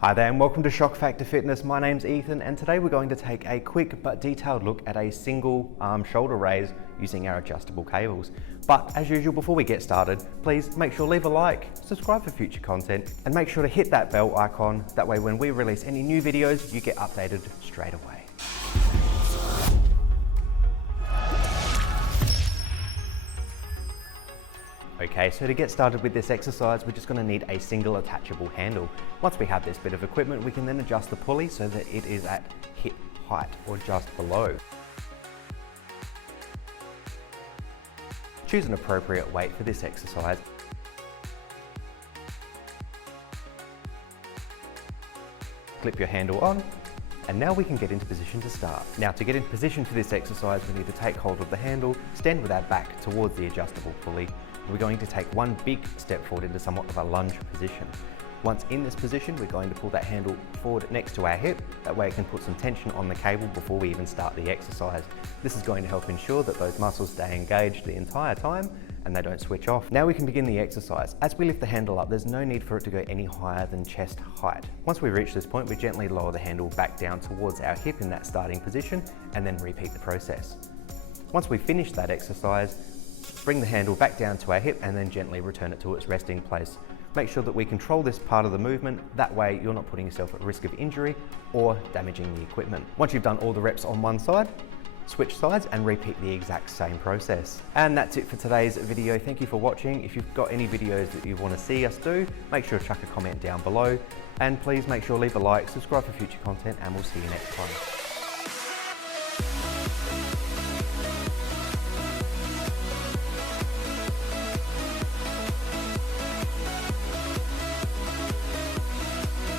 Hi there and welcome to Shock Factor Fitness. My name's Ethan and today we're going to take a quick but detailed look at a single arm shoulder raise using our adjustable cables. But as usual, before we get started, please make sure to leave a like, subscribe for future content and make sure to hit that bell icon. That way when we release any new videos, you get updated straight away. Okay, so to get started with this exercise, we're just going to need a single attachable handle. Once we have this bit of equipment, we can then adjust the pulley so that it is at hip height or just below. Choose an appropriate weight for this exercise. Clip your handle on, and now we can get into position to start. Now to get into position for this exercise, we need to take hold of the handle, stand with our back towards the adjustable pulley. We're going to take one big step forward into somewhat of a lunge position. Once in this position, we're going to pull that handle forward next to our hip. That way it can put some tension on the cable before we even start the exercise. This is going to help ensure that those muscles stay engaged the entire time and they don't switch off. Now we can begin the exercise. As we lift the handle up, there's no need for it to go any higher than chest height. Once we reach this point, we gently lower the handle back down towards our hip in that starting position and then repeat the process. Once we finish that exercise, bring the handle back down to our hip and then gently return it to its resting place. Make sure that we control this part of the movement, that way you're not putting yourself at risk of injury or damaging the equipment. Once you've done all the reps on one side, switch sides and repeat the exact same process. And that's it for today's video. Thank you for watching. If you've got any videos that you want to see us do, make sure to chuck a comment down below and please make sure to leave a like, subscribe for future content and we'll see you next time.